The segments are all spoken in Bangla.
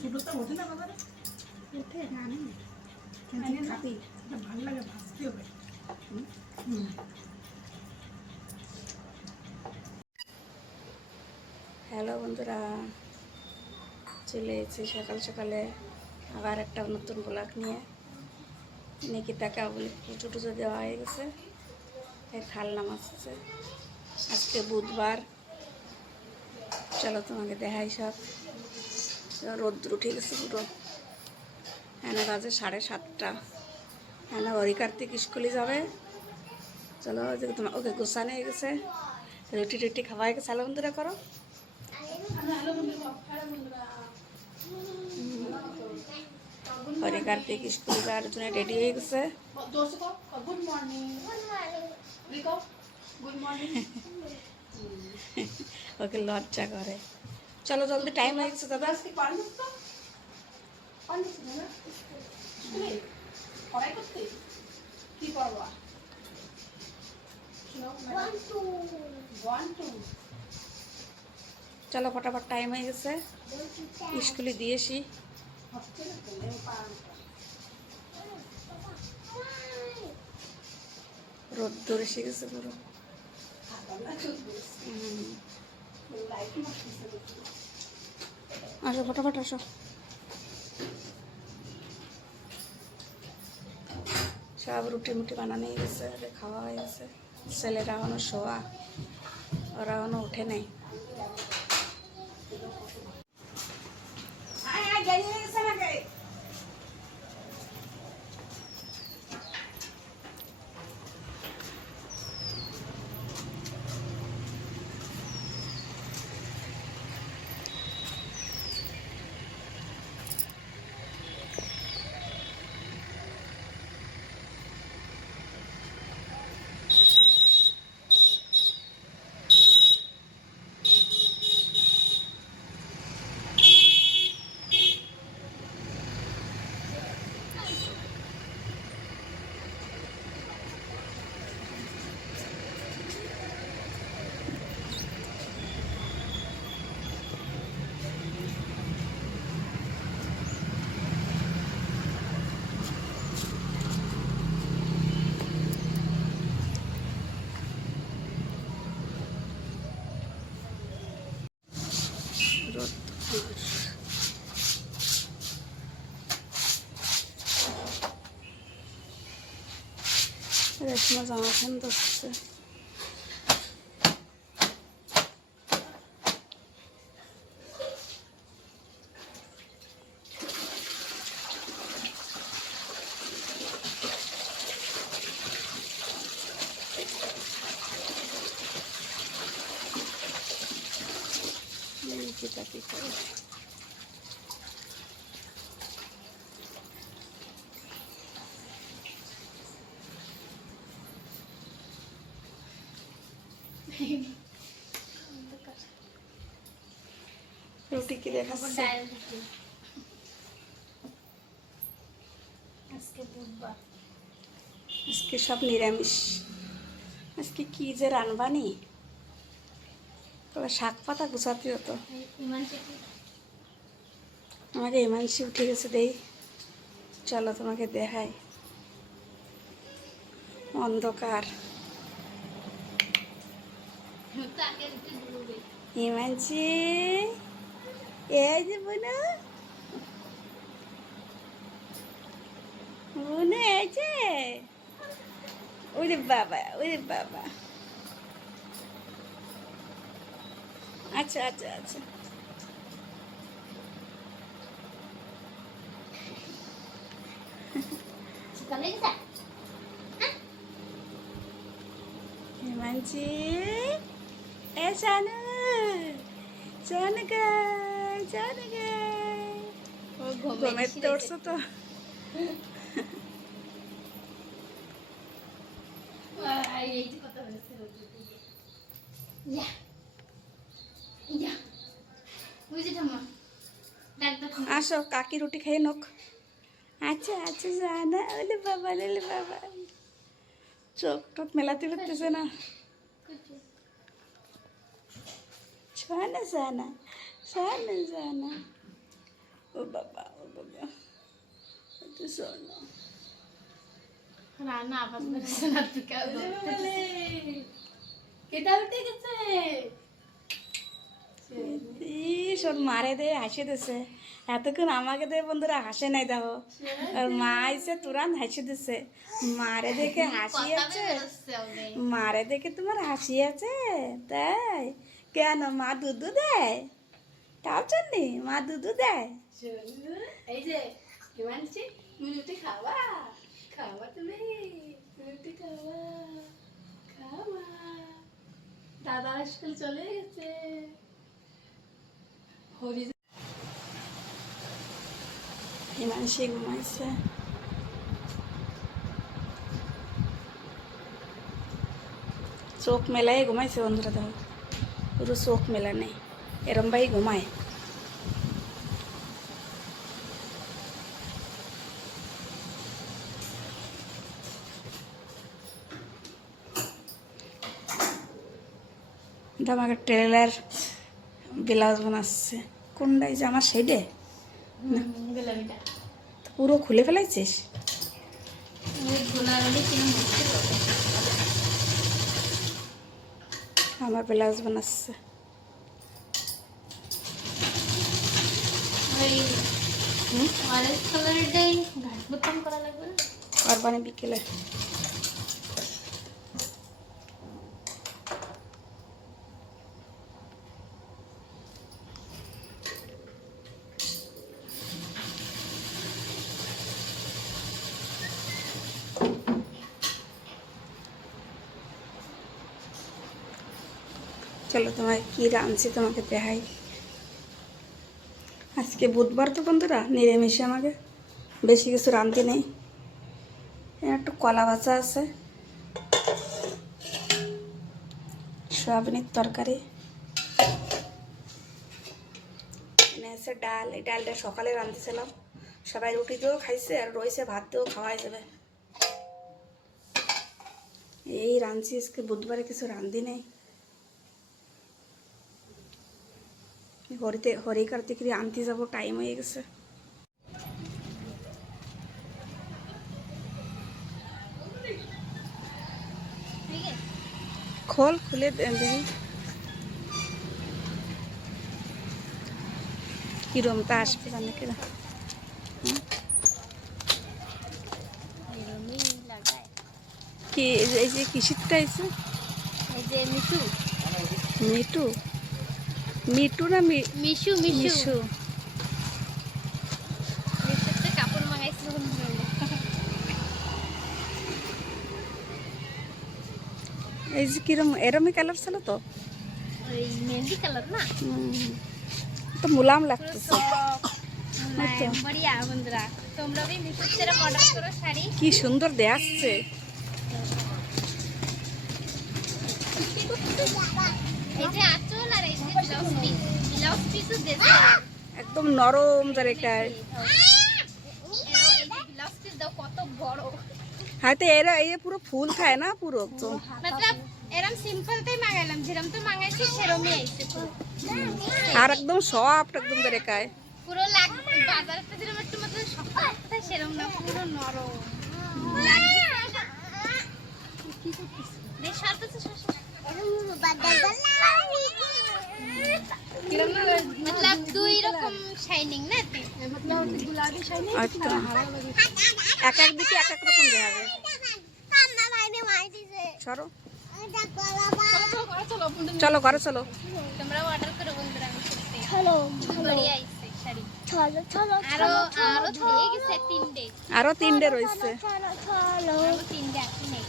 ছোটটা ওঠে না বাজারে? ওঠে না, খাবি ভালো লাগে, ভাজতে হবে। হ্যালো বন্ধুরা, চলে এসেছি সকাল সকালে আবার একটা নতুন ব্লগ নিয়ে। নিকিতাকে বলে পুজো টুজো দেওয়া হয়ে গেছে, থাল নামাচ্ছে। আজকে বুধবার, চলো তোমাকে দেখাই সব। রোদ্র উঠে গেছে পুরো, এনে বাজে 7:30। এনে কার্তিক স্কুলে যাবে। চলো তোমার ওকে গোসানো হয়ে গেছে, রুটি টুটি খাওয়া হয়ে গেছে। হ্যালো বন্ধুরা করো। কার্তিক স্কুল যাওয়ার জন্য রেডি হয়ে গেছে। ওকে লজ্জা করে। চলো জলদি, টাইম হয়ে গেছে দাদা। চলো ফটাফট, টাইম হয়ে গেছে, স্কুলে দিয়েছি। রোদ্দুর এসে গেছে পুরো। আসো ফটাফট আসো। সব রুটি মুটি বানানো হয়ে গেছে, খাওয়া হয়ে গেছে। ছেলেরা এখনো শোয়া, ওরা এখনো উঠে নাই। রেশমা জামা প্যান্ট ধরছে। নিকিতা কি করে? রুটি কি দেখাচ্ছে? আজকে বুধবার, আজকে সব নিরামিষ। আজকে কি যে রানবানি, তবে শাক পাতা গুছাতে হতো। আমাকে ইমানসি উঠে গেছে, দেই চলো তোমাকে দেখাই। অন্ধকার। হিমাংশি, এই যে বোনা, বোনা এই যে, ওরে বাবা, ওরে বাবা। আচ্ছা আচ্ছা আচ্ছা। হিমাংশি, এ জানু, জানু গাই, জানু গাই। ঘুমের তোড়ছো তো। আসো, কাকি রুটি খেয়ে নোক। আচ্ছা আচ্ছা, জানা, ওলে বাবা, ওলে বাবা। চোখ টোক মেলাতে পারতেছে না। জানা জানা, জানা জানা। শোনো রান্না আওয়াজ বেরোচ্ছে না তুই কেটা উঠে গেছে ওর মারে দে হাসি দিছে এতক্ষণ আমাকে দে বন্ধুরা হাসে নাই দেখো আর মা এসে তুরান হাসি দিছে মারে দেখে হাসি আছে মারে দেখে তোমার হাসি আছে তাই কেন মা দুধ দেয় তাও জানি মা দুধ দেয় এই যে হিমাংশী মিনুটি খাওয়া খাওয়া তুমি মিনুটি খাওয়া খাওয়া দাদা স্কুল চলে গেছে হরি হিমাংশী ঘুমাইছে চোখ মেলাই ঘুমাইছে বন্ধুরা দেখো পুরো চোখ মেলা নেই এরম ভাই ঘুমায় আমাকে টেলার ব্লাউজ বানাচ্ছে কোনটাই যে আমার সাইডে পুরো খুলে ফেলাইছিস আমার ব্লাউজ বানাচ্ছে অরেঞ্জ কালারটাই ঘাট বোতাম করা লাগবে না আর বানি বিকেলে চলো তোমায় কি রাঁধছি তোমাকে দেখাই আজকে বুধবার তো বন্ধুরা নিরামিষে আমাকে বেশি কিছু রাঁধতে নেই একটু কলা ভাজা আছে সয়াবিনের তরকারি এনে আছে ডাল এই ডালটা সকালে রাঁধতেছিলাম সবাই রুটি দিয়েও খাইছে আর রয়েছে ভাত দিয়েও খাওয়াই যাবে এই রাঁধছি আজকে বুধবারে কিছু রাঁধি নেই হরি কার্তিক আনতে যাবো টাইম হয়ে গেছে খোল খুলে দেখি কিরম তা আসবে জানে কিরা কি এই যে কিসিরটা এসে এই যে মিঠু মিটু মিটু না মিশু মিশু মিশু মিশুতে কাপড় মাগাইছিল এই যে কিরম এরমই কালার ছিল তো ওই মেহেন্দি কালার না তো মুলাম লাগতেছে बढ़िया বন্ধুরা তোমরা भी মিশু থেকে অর্ডার করো শাড়ি কি সুন্দর দেখাচ্ছে এই যে আঁচল আর এই যে ব্লাউজ পিসও দেবে একদম নরম জারেকায় এই যে ব্লাউজ পিস দাও কত বড় হয়তো এরা এই পুরো ফুল খায় না পুরো একদম मतलब এরকম সিম্পলতেই মাগাইলাম যেরকম তো মাগাইছি সেরকমই আইছে পুরো আর একদম সফট একদম জারেকায় পুরো লাগ বাজারতে যেরকম একটু মত শক্ত হয় সেরকম না পুরো নরম কি করছিস দেখ সারতেছে শশা मतलब দুই রকম শাইনিং না मतलब गुलाबी शाइनिंग আচ্ছা এক এক দিকে এক এক রকম দেখাবে সরো চলো ঘরে চলো তোমরা অর্ডার করো বন্ধুরা আমি সত্যি চলো বড়িয়া আইছে শাড়ি চলো চলো আরো থেকে গেছে তিনটে আরো তিনটে রয়েছে আরো তিনটে আছে নেই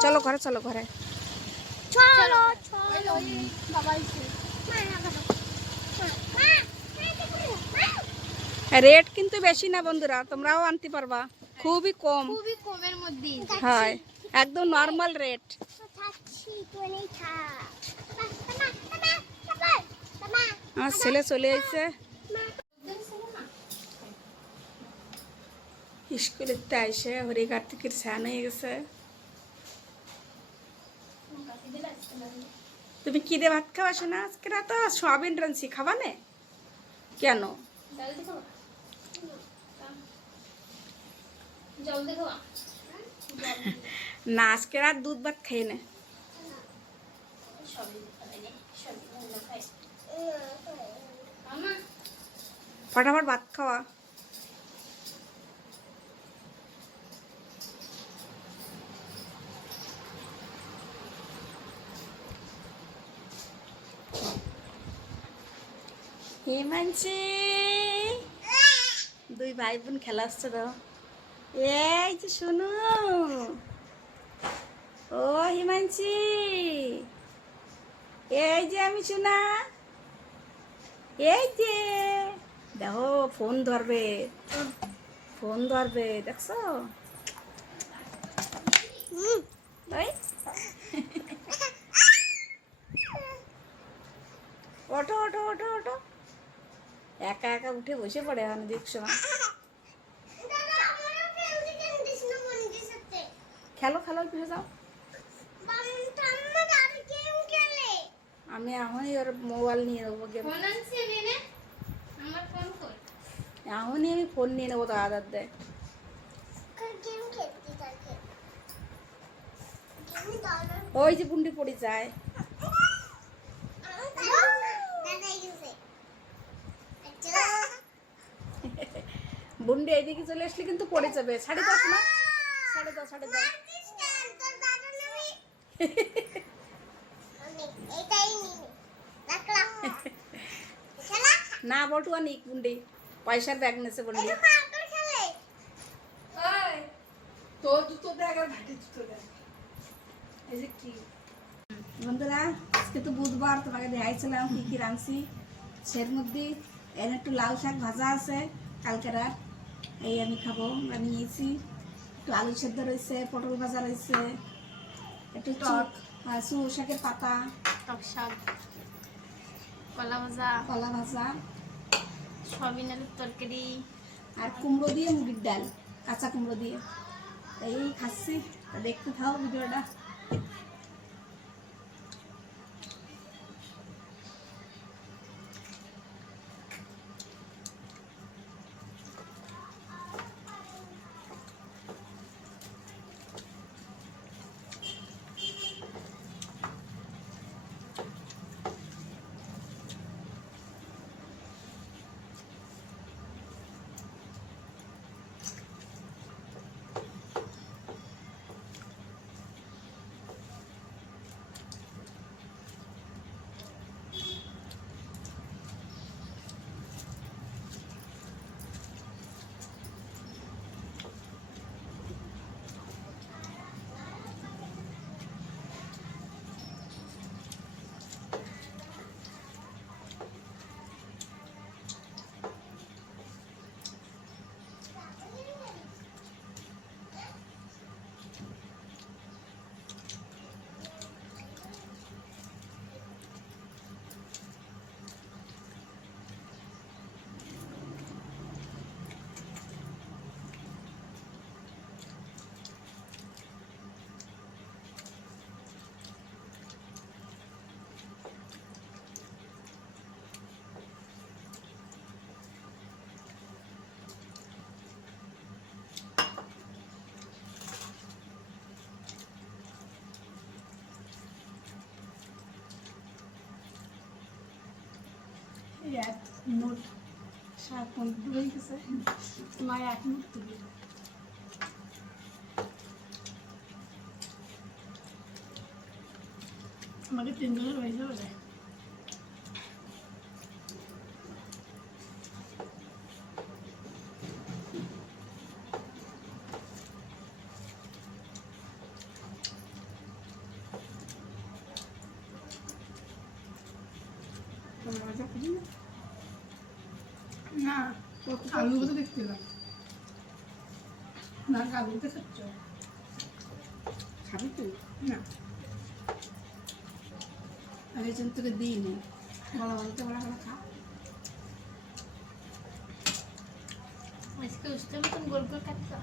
চলো ঘরে চলো ঘরে চলো চলো বাবা আইছে রেট কিন্তু বেশি না বন্ধুরা তোমরাও আনতে পারবা খুবই কম খুবই কমের মধ্যে হয় একদম নরমাল রেট আমার ছেলে চলে এসেছে স্কুলের আইসে হরি কার্তিকের স্নান হয়ে গেছে তুমি কি দিয়ে ভাত খাওয়া শোনা আজকে রাত সোয়াবিন রাঁধছি খাবা নে কেন জল দেখো না আজকে রাত দুধ ভাত খেয়ে নে। সবই খাই নে সবই ভালো খাই মামা ফটাফট ভাত খাওয়া। হিমাংশি দুই ভাই বোন খেলা আসছে তো। এই যে শোনো, ও হিমাংশি, এই যে আমি শোনা, এই যে দেখো ফোন ধরবে, ফোন ধরবে দেখছো ওই ওঠো ওঠো ওঠো ওঠো, একা একা উঠে বসে পড়ে এখন দেখছো না। খেলো খেলো ফিরে যাও। আমি এখনই ওর মোবাইল নিয়ে নেবো, গেম ফোন আনছে নে আমার ফোন কই এখনই আমি ফোন নিয়ে নেবো, তো আদার দেয়। ওই যে বুন্ডি পড়ে যায়। বুন্ডি এইদিকে চলে আসলে কিন্তু পড়ে যাবে। ছাড়ে দাও না, ছাড়ে দাও ছাড়ে দাও। না বটুয়া নিক বুন্ডি, পয়সার ব্যাগ নেছে বুন্ডি। তোর জুতো দেখ আর ভাটি জুতো দেখ। এই যে কি বন্ধুরা, আজকে তো বুধবার, তোমাকে দেখাইছিলাম কি কি রাঁধছি। সের মধ্যে এনে একটু লাল শাক ভাজা আছে কালকের, এই আমি খাবো, আমি নিয়েছি। একটু আলু সেদ্ধ রয়েছে, পটল ভাজা রয়েছে, একটু টক চুল শাকের পাতা, টক শাক, কলা ভাজা, কলা ভাজা, সয়াবিন আলুর তরকারি, আর কুমড়ো দিয়ে মুগির ডাল, কাঁচা কুমড়ো দিয়ে। এই খাচ্ছি, দেখতে থাও ভিডিওটা। এক নোট সাত পনেরো হয়ে গেছে, তোমার এক নোট তুলি। আমাকে 3 জনের হয়ে যাবে। না আলুগুলো দেখছিলাম না, আলুতে খাচ্ছ খাবি তুই না, আমি এই জন্য তোকে দিই নি, বলা বলতে বলা বলা খা। আজকে উস্তের মতন গোল গোল কাটতো।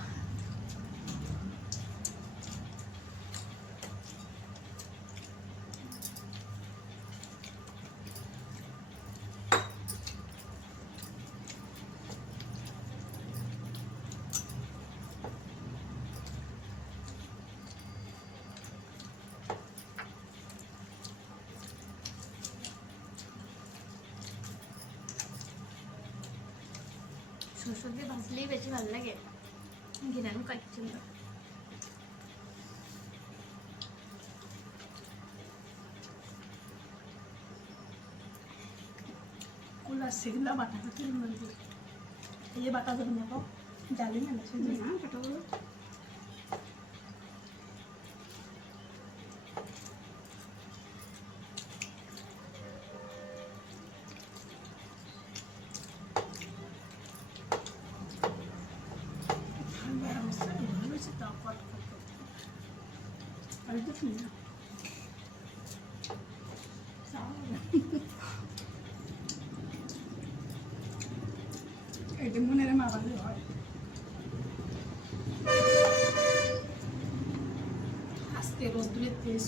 সরষে দিয়ে ভাজলেই বেশি ভালো লাগে ঘিরানো কয়েক সুন্দর কুলা সেগুলা বাটা করতে এই বাটা দেবেন না জালি না না কাটাগুলো ভালো হয়েছে তাও কট করতে আর দেখুন না এটা মনে রে মা বাড়ি হয় আজকে রোদ্দুরের তেজ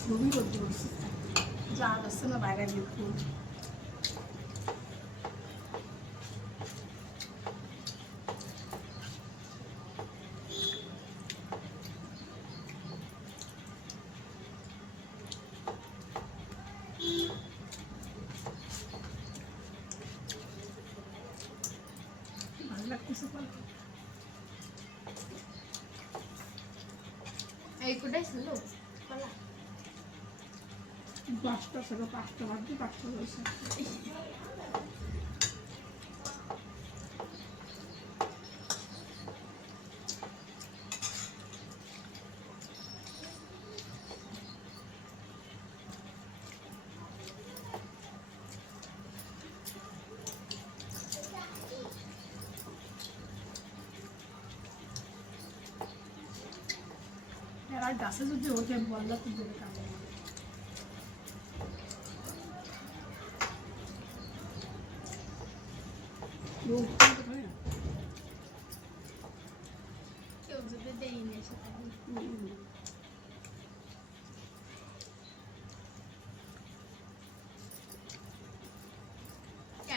খুবই রোদ্দুর হচ্ছে যা যাচ্ছে না বাইরে বিলকুল ভালো লাগতেছে বলতে এই কোটাই ছিল কলা 5টা ছিল 5টা বাদ 5টা রয়েছে আর গাছে যদি ওঠে বললে তো দেবে কামড় কেউ যদি দেই না সেটা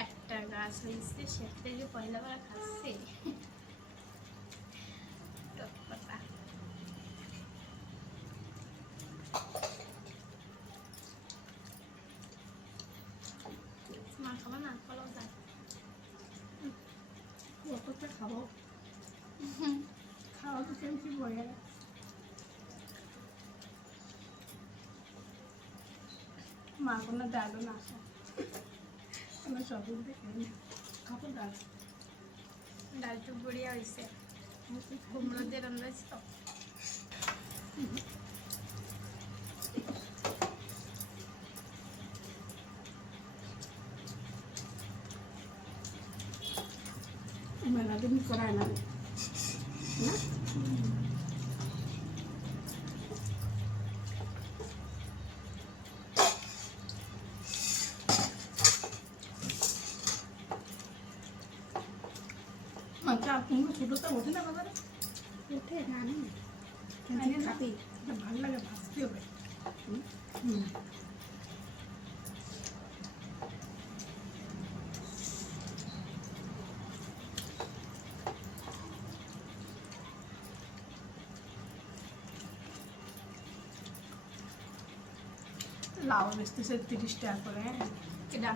একটা গাছ হয়েছে সে থেকে পয়লা বার খাচ্ছে টক পাতা মা খাবো না কলাও যায় কতটা খাবো খাওয়া তো কেমন বয়ে মা কোনো ডালও না আসে কোনো সবজি দেখে খাবো ডাল ডালটু বড়িয়া হয়েছে কুমড়ো দিয়ে রান্না হয়েছে তো মেলা দিন করায় না না চা কুমড়ো ছোটোটা ওঠে না বাজারে ওঠে না আনে না? খাবি এটা ভালো লাগে ভাজতে হবে হুম লাউ বেচতেছে 30 টাকা করে এটা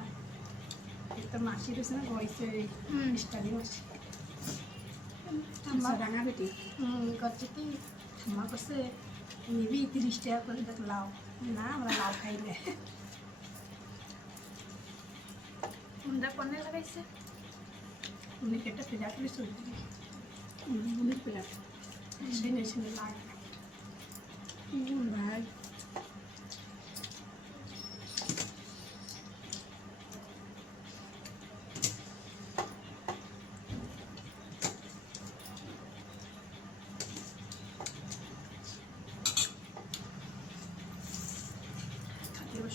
একটা মাসি রয়েছে না হয়েছে স্টাডি মাসি আমার রাঙা বেটি করছে কি আমার কাছে নিবি 30 টাকা করে দেখ লাউ না আমরা লাউ খাইলে কুমড়া কোনে লাগাইছে উনি কেটে ফেলা করে চলতে অনেক পেলা সিনে সিনে লাগে ভাই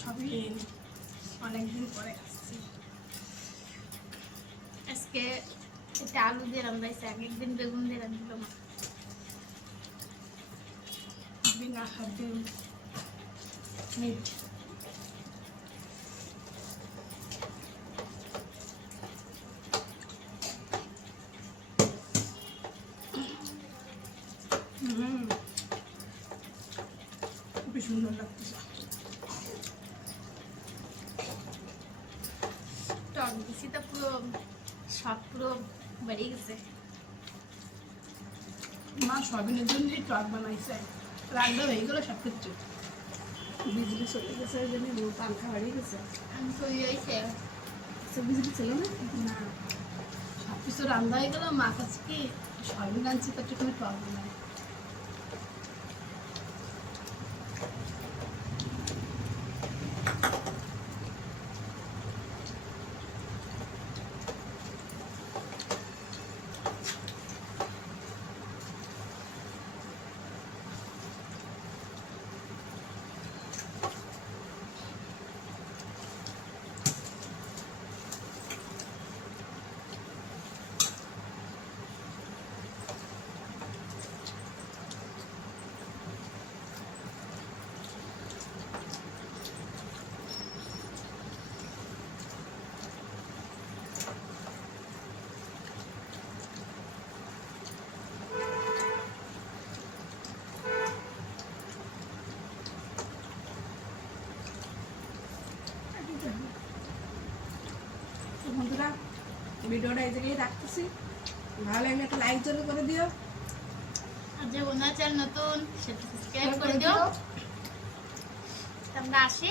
সবই অনেকদিন পরে খাচ্ছি আজকে এটা আলু দিয়ে রান্নাইছে একদিন বেগুন দিয়ে রান্ধিল মা বিনা খাদ্য মিট খুবই সুন্দর লাগতেছে টক দিছি তো পুরো সব পুরো বেড়ে গেছে। মা সয়াবিনের জন্য টক বানাইছে, রান্না হয়ে গেলো সব কিছু। বিজলি চলে গেছে, ওই জন্য পাঙ্খা বাড়িয়ে গেছে। আমি তো হয়েছে বিজলি ছিল না, না সব কিছু রান্না হয়ে গেলো। মা কাছে কি সয়াবিন আনছি, তো একটুখানি টক বানাই। তো বন্ধুরা, ভিডিওটা এই জায়গায় রাখতেছি। ভালো লাগলে একটা লাইক জন্য করে দিও, আর যে ওনার চ্যানেল নতুন সেটা সাবস্ক্রাইব করে দিও। আমরা আসি।